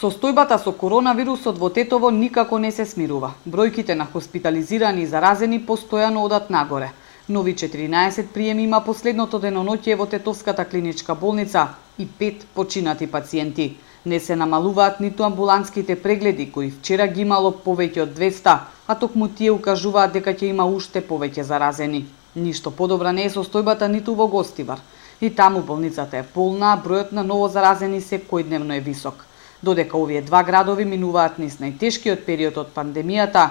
Состојбата со коронавирусот во Тетово никако не се смирува. Бројките на хоспитализирани и заразени постојано одат нагоре. Нови 14 приеми има последното деноноќе во Тетовската клиничка болница и 5 починати пациенти. Не се намалуваат ниту амбуланските прегледи, кои вчера ги имало повеќе од 200, а токму тие укажуваат дека ќе има уште повеќе заразени. Ништо подобра не е состојбата ниту во Гостивар. И таму болницата е полна, а бројот на ново заразени секојдневно е висок. Додека овие два градови минуваат низ најтешкиот период од пандемијата,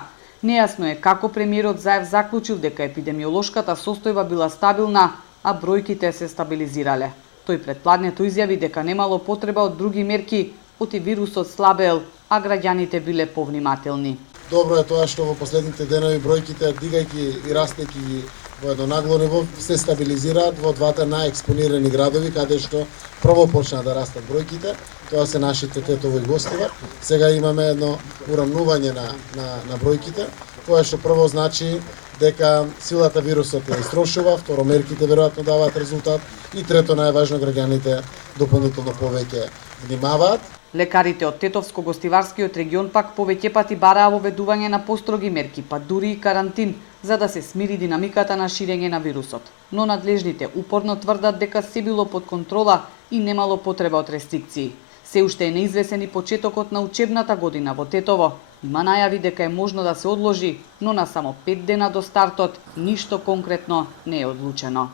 нејасно е како премиерот Заев заклучил дека епидемиолошката состојба била стабилна, а бројките се стабилизирале. Тој предпладнето изјави дека немало потреба од други мерки, оти вирусот слабеел, а граѓаните биле повнимателни. Добро е тоа што во последните денови бројките, дигајќи и растејќи ги во едно нагло ниво, се стабилизираат во двата најекспонирани градови, каде што прво почна да растат бројките. Тоа се нашите Тетово и Гостивар. Сега имаме едно урамнување на бројките, кое што прво значи дека силата вирусот ја истрошува, второ мерките веројатно даваат резултат и трето најважно граѓаните дополнително повеќе внимаваат. Лекарите од Тетовско-Гостиварскиот регион пак повеќе пати бараа воведување на построги мерки, па дури и карантин, за да се смири динамиката на ширење на вирусот. Но надлежните упорно тврдат дека се било под контрола и немало потреба од рестрикции. Се уште е неизвесен и почетокот на учебната година во Тетово. Има најави дека е можно да се одложи, но на само 5 дена до стартот ништо конкретно не е одлучено.